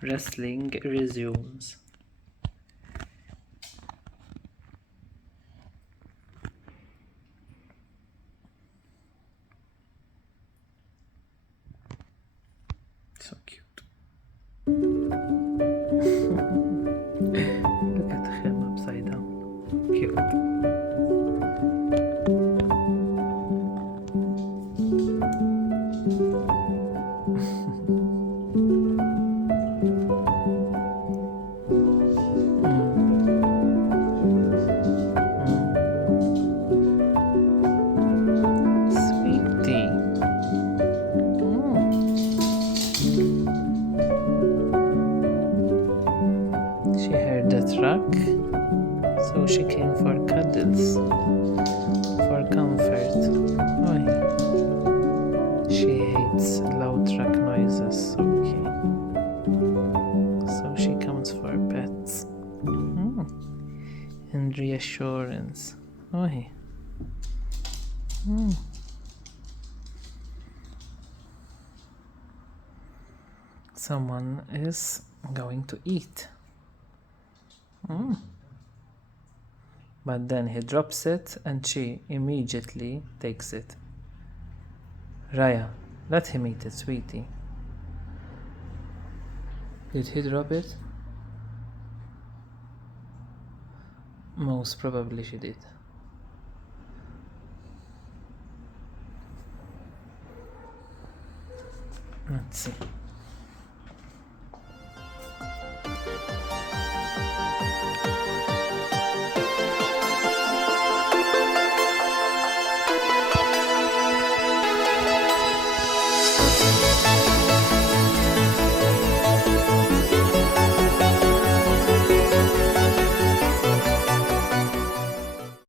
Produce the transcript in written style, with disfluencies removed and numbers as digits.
Wrestling resumes. So cute. Look at him upside down. Cute. Sweetie. She heard the truck, so she came for cuddles, for comfort. Oy. She hates loud truck noises, okay. So she comes for pets. And reassurance. Oy. Someone is going to eat. But then he drops it and she immediately takes it. Raya, let him eat it, sweetie. Did he drop it? Most probably she did. Let's see.